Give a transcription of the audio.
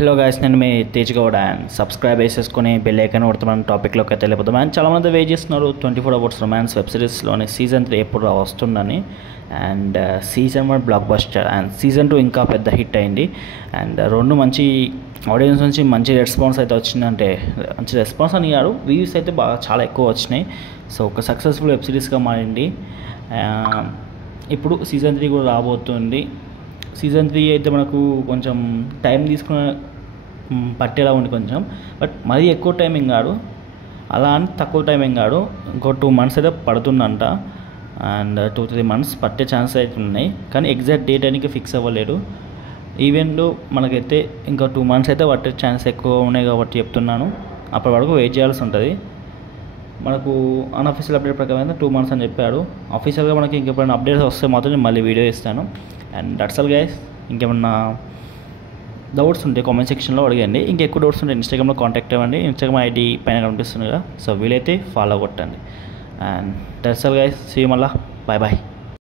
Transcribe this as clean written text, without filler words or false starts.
Hello guys, నేను మీ Tej Goud and subscribe చేసేసుకొని bell icon కొడుతున్నాను. టాపిక్లోకి అయితే వెళ్ళిపోతాం. అండ్ చాలామంది వెయిట్ చేస్తున్నారు 24 అవర్స్ రొమాన్స్ వెబ్ సిరీస్లోని సీజన్ 3 ఎప్పుడు వస్తుందని. And season 1 block buster and season 2 ఇంకా పెద్ద హిట్ అయింది. అండ్ రెండు మంచి ఆడియన్స్ నుంచి మంచి రెస్పాన్స్ అయితే వచ్చిందంటే, మంచి రెస్పాన్స్ అని కాదు, వ్యూస్ అయితే బాగా చాలా ఎక్కువ వచ్చినాయి. సో ఒక సక్సెస్ఫుల్ వెబ్ సిరీస్గా మారింది. ఇప్పుడు సీజన్ 3 కూడా రాబోతుంది. సీజన్ 3 అయితే మనకు కొంచెం టైం తీసుకుని పట్టేలా ఉంది కొంచెం, బట్ మరీ ఎక్కువ టైమింగ్ కాదు, అలా అని తక్కువ టైమింగ్ కాదు. ఇంకో 2 months అయితే పడుతుందంట. అండ్ 2-3 months పట్టే ఛాన్స్ అయితే ఉన్నాయి, కానీ ఎగ్జాక్ట్ డేట్ అనేది ఫిక్స్ అవ్వలేదు. ఈవెన్ మనకైతే ఇంకా 2 months అయితే పట్టే ఛాన్స్ ఎక్కువ ఉన్నాయి కాబట్టి చెప్తున్నాను. అప్పటి వరకు వెయిట్ చేయాల్సి ఉంటుంది. మనకు అన్అఫీషియల్ అప్డేట్ ప్రకారం 2 months అని చెప్పాడు. అఫీషియల్గా మనకి ఇంకెప్పుడైనా అప్డేట్స్ వస్తే మాత్రం నేను మళ్ళీ వీడియో ఇస్తాను. And that's all guys. ఇంకేమన్నా డౌట్స్ ఉంటే కామెంట్ సెక్షన్లో అడగండి. ఇంకెక్కువ డౌట్స్ ఉంటే ఇన్స్టాగ్రామ్లో కాంటాక్ట్ అవ్వండి. ఇన్స్టాగ్రామ్ ఐడి పైన కనిపిస్తుంది కదా, సో వీలైతే ఫాలో కొట్టండి. And that's all guys. See you మళ్ళా. Bye bye.